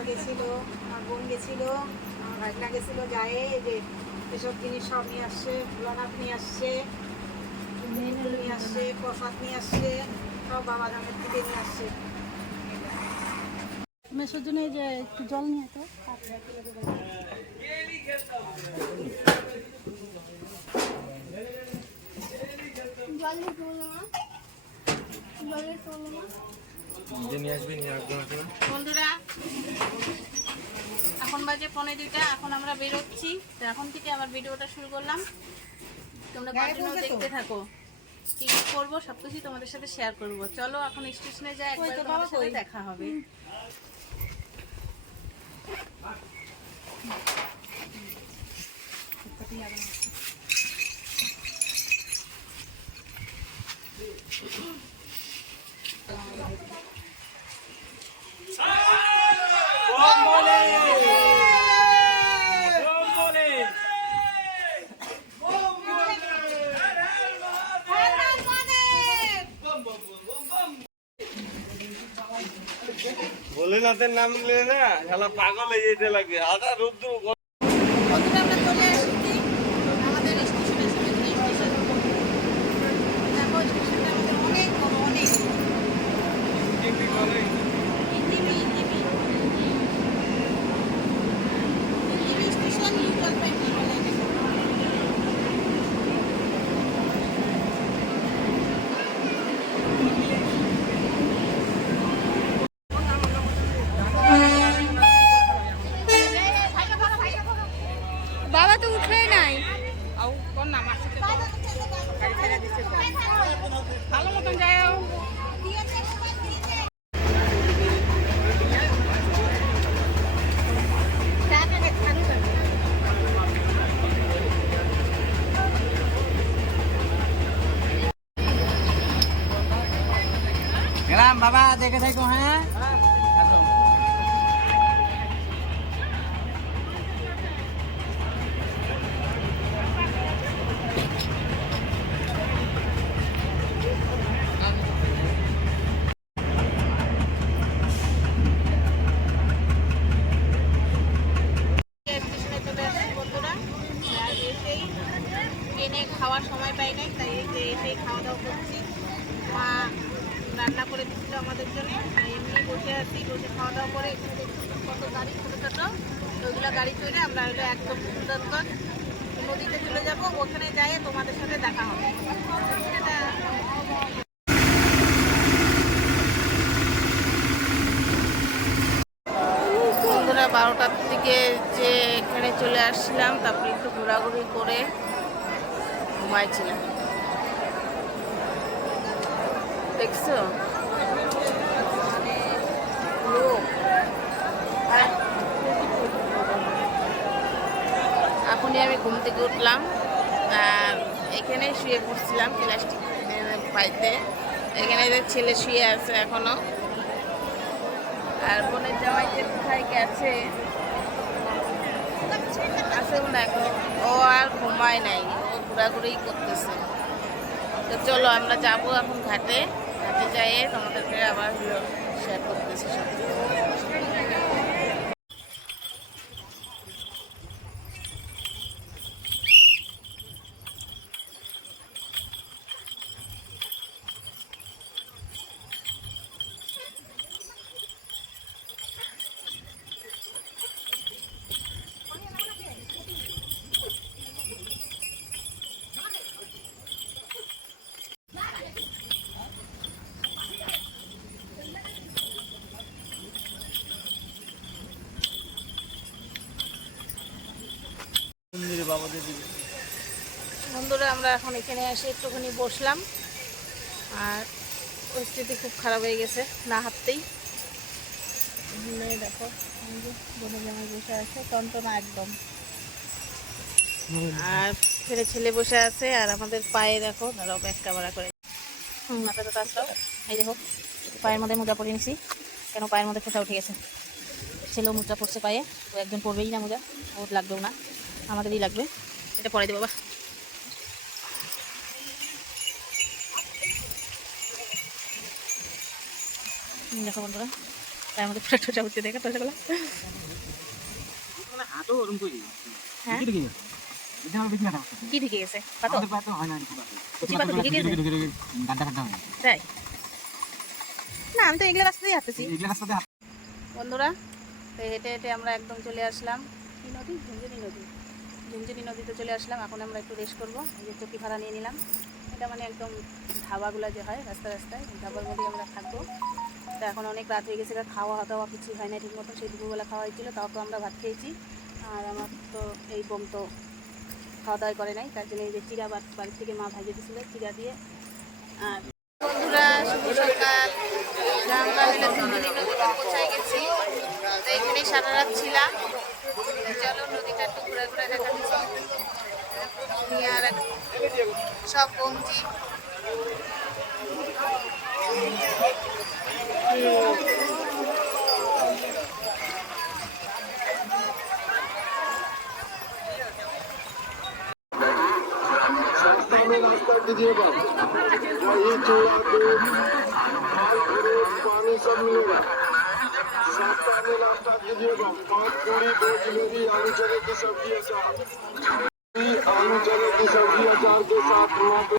বর গেছিলো, আমার বোন গেছিলো, আমার ভাগনা গেছিলো, যায় এই যে এসব জিনিস সব নিয়ে আসছে, ভোলানাথ নিয়ে আসছে, নিয়ে আসছে, প্রসাদ নিয়ে আসছে, সব বাবা ধামের থেকে নিয়ে আসছে। মেসোর জন্য এই যে একটু জল নিয়ে তো বন্ধুরা এখন বাজে 1:45, এখন আমরা বেরোচ্ছি। তো এখন থেকে আবার ভিডিওটা শুরু করলাম, তোমরা কন্টিনিউ দেখতে থাকো। কি কি করবো সবকিছু তোমাদের সাথে শেয়ার করবো। চলো এখন স্টেশনে যাই, একবার তোমাদের সাথে দেখা হবে। ভোলেনাথের নাম নিলে না শালা পাগল হয়ে যেতে লাগে। আধা রুদ্র বন্ধুরা আমরা চলে এসেছি আমাদের স্টেশনে। স্টেশন দেখো, স্টেশনটা আমাদের অনেক বড়, অনেক স্টেশন নিউ জলপাইগুড়ি বলে এটাকে। বাবা তো উঠে নাই। ভালো মতন যাও। গেলাম বাবা, দেখে থাকো। হ্যাঁ স্টেশনে চলে আসছি বন্ধুরা। আর এসেই ট্রেনে খাওয়ার সময় পাই নাই, তাই এই যে এসেই খাওয়া দাওয়া করছি। মা রান্না করে দিচ্ছিল আমাদের জন্য, তাই এমনি বসে আছি। বসে খাওয়া দাওয়া করে এখানে দেখছি কত গাড়ি, ছোটো ছোটো ওইগুলো গাড়ি চড়ে আমরা হলো একদম সুন্দরগঞ্জ নদীতে চলে যাব। ওখানে যাই তোমাদের সাথে দেখা হবে। বন্ধুরা 12টার দিকে যে এখানে চলে আসছিলাম, তারপরে একটু ঘোরাঘুরি করে ঘুমাইছিলাম। দেখছো এখনই আমি ঘুম থেকে উঠলাম আর এখানে শুয়ে পড়ছিলাম প্লাস্টিক পাইতে। এখানে ছেলে শুয়ে আছে এখনো, আর বোনের জামাই যে কোথায় গেছে আছে না এখন, ও আর ঘুমায় নাই, ও ঘোরাঘুরি করতেছে। তো চলো আমরা যাবো এখন ঘাটে। ঘাটে যাই তোমাদেরকে আবার শেয়ার করতেছি সব। বন্ধুরা আমরা এখন এখানে এসে একটুখানি বসলাম, আর পরিস্থিতি খুব খারাপ হয়ে গেছে না হাঁটতেই। দেখো বোনের জামাই বসে আছে টনটনা একদম, আর ছেলে ছেলে বসে আছে। আর আমাদের পায়ে দেখো, ধরো ব্যাগ কাভারা করে মাথাটা টাচটাও এই দেখো, পায়ের মধ্যে মোজা পরে নিছি। কেন পায়ের মধ্যে খোঁচা উঠে গেছে। ছেলেও মোজা পড়ছে পায়ে, তো একজন পরবেই না মোজা, ওর লাগবেও না, আমাদেরই লাগবে। এটা পরে দেবো বাবা। দেখো বন্ধুরা পায়ের মধ্যে পুরো ঠোঁটা উঠতে দেখা ঠোঁটাগুলো। মানে হাতও ওরকম করি হ্যাঁ কি ঢুকে এটা আমার বেশি না কি ঢুকে গেছে পাতো আমাদের পাতে হয় না কুচি পাতো ঢুকে গেছে গাড্ডা গাড্ডা হয় তাই না আমি তো এগুলো রাস্তা দিয়ে হাঁটতেছি এগুলা রাস্তাতে বন্ধুরা। তো হেঁটে হেঁটে আমরা একদম চলে আসলাম কি নদী ঝুনঝুনি নদীতে চলে আসলাম। এখন আমরা একটু রেস্ট করবো। এই যে চকি ভাড়া নিয়ে নিলাম। এটা মানে একদম ধাবাগুলো যে হয় রাস্তায় ধাবার মধ্যেই আমরা থাকবো। তো এখন অনেক রাত হয়ে গেছে, খাওয়া দাওয়া কিছুই হয় না ঠিক মতো। সেই দুপুরবেলা খাওয়া হয়েছিল, তাও তো আমরা ভাত খেয়েছি। আর আমার তো এই বোম তো খাওয়া দাওয়া করে নাই, তার জন্য এই যে চিরা বাড়ি থেকে মা ভাজে দিয়েছিল চিরা দিয়ে। আর বন্ধুরা শুভ সকাল, আমরা মিলে ঝুনঝুনি নদীতে পৌঁছায় গেছি। তো এখানে সারা রাত ছিলাম। চলো নদীটা একটু ঘুরে ঘুরে দেখাচ্ছি। আর সব বংজি रास्ता कीजिएगा, वही चूड़ा दूध फल फ्रूट पानी सब मिलेगा। सस्ता में रास्ता कीजिएगा, 5 पूरी 2 जलेबी आलू चने की सब्जी अचार, आलू चने की सब्जी अचार के साथ वहाँ पे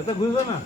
এটা বুঝবে না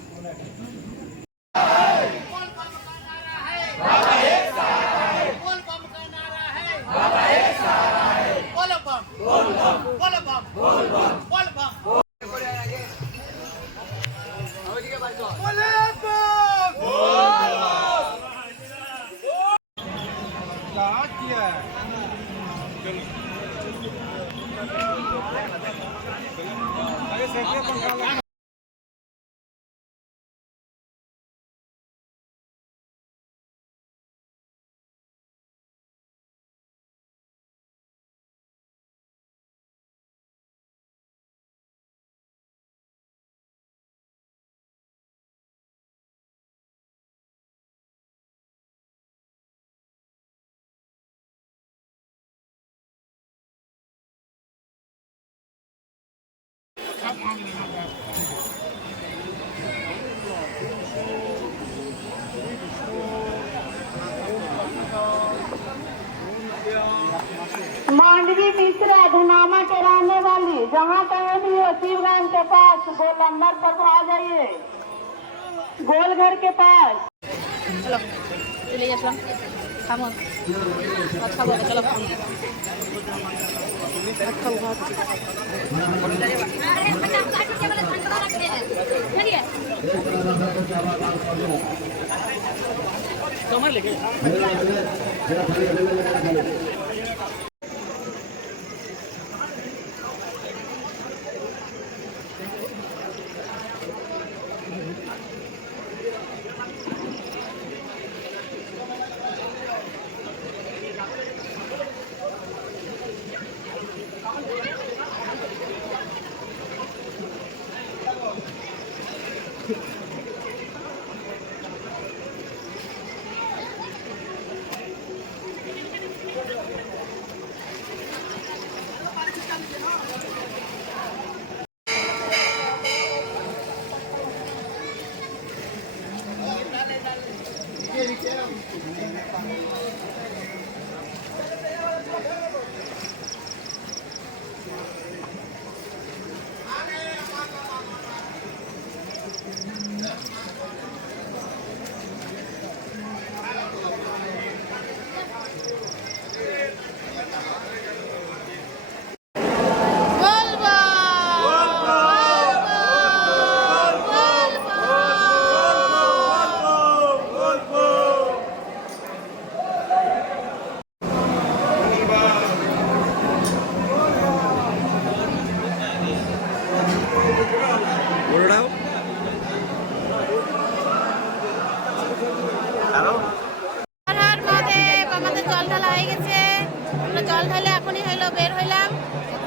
मांडवी मिश्रा धनामा के रहने वाली, जहाँ कहीं भी हो शिवगंज के के पास गोल नंबर पर आ जाइए, गोल घर के पास। চলো চলে আসলাম, খাবো ভাত খাবো, চলো তোমার লেগে আমাদের জল ঢালা হয়ে গেছে। আমরা জল ঢালে এখনই হইলো বের হইলাম।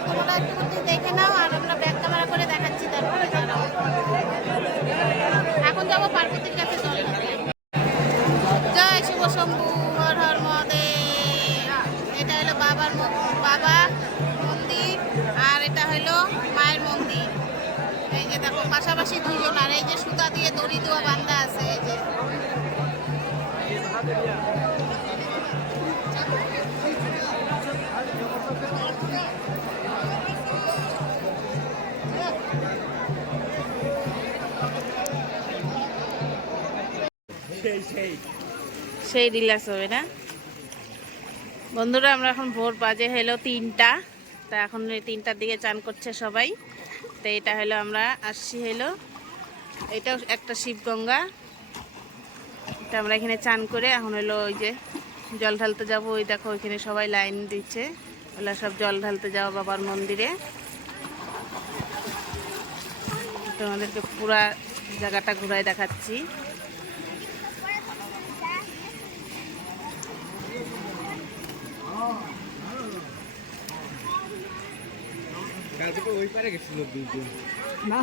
তোমরা একটু দেখে নাও আর আমরা ব্যাক ক্যামেরা করে দেখাচ্ছি। তারপরে দাঁড়াও, এখন যাবো পার্বতীর কাছে জল ঢালতে। জয় শিব শম্ভু, হর হর মহাদেব। এটা হলো বাবা মন্দির আর এটা হলো মায়ের মন্দির। এই যে দেখো পাশাপাশি দুজন, আর এই যে সুতা দিয়ে দড়ি দেওয়া বান্ধা আছে। এই যে সেই রিল্যাক্স হবে না বন্ধুরা। আমরা এখন ভোর বাজে হলো 3টা। তা এখন 3টার দিকে চান করছে সবাই। তো এটা হলো আমরা আসছি হলো, এটাও একটা শিবগঙ্গা। এটা আমরা এখানে চান করে এখন হলো ওই যে জল ঢালতে যাবো। ওই দেখো ওইখানে সবাই লাইন দিচ্ছে, ওরা সব জল ঢালতে যাওয়া বাবার মন্দিরে। তোমাদেরকে পুরা জায়গাটা ঘুরায় দেখাচ্ছি। ওই পারে গেছিল দুজন না।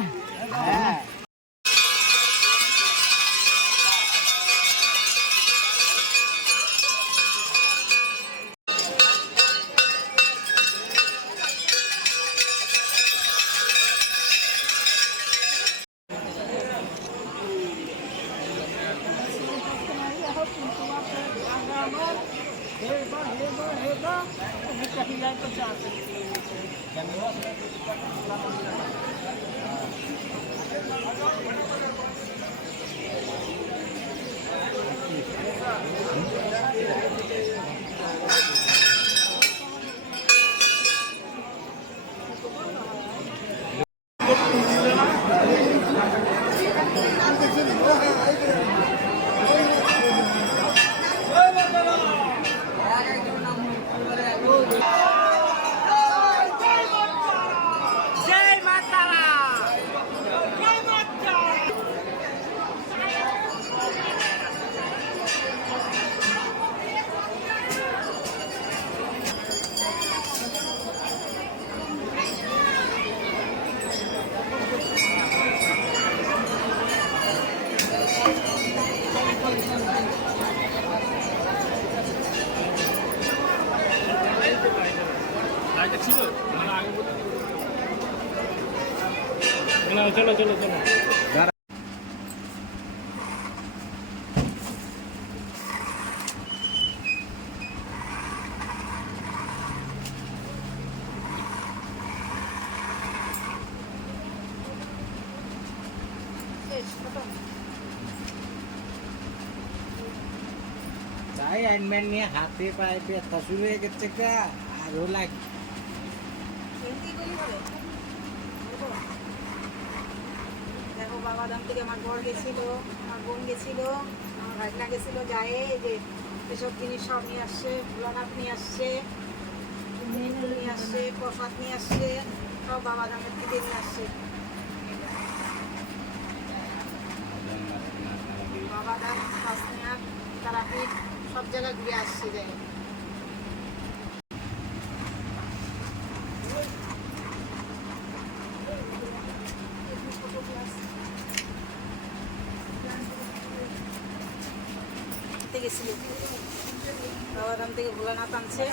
চলো চলো চলো। ভাই আইনম্যান নিয়ে হাতে পায়ে ব্যথা শুরু হয়ে গেছে কা আরো লাগে হিন্দি গুলি হবে বলবো? দেখো বাবাধাম থেকে আমার বর গেছিল, আমার বোন গেছিল, আমার ভাগনা গেছিল, যায় এই যে এসব জিনিস সব নিয়ে আসছে, ভোলানাথ নিয়ে আসছে, মেনুল নিয়ে আসছে, প্রসাদ নিয়ে আসছে, সব বাবাধামের থেকে নিয়ে আসছে। বাবাধাম, কাশনিয়ার, তারাপীঠ সব জায়গায় ঘুরে আসছে যায়। গেছিল বাবাধাম থেকে ভোলানাথ আনছে।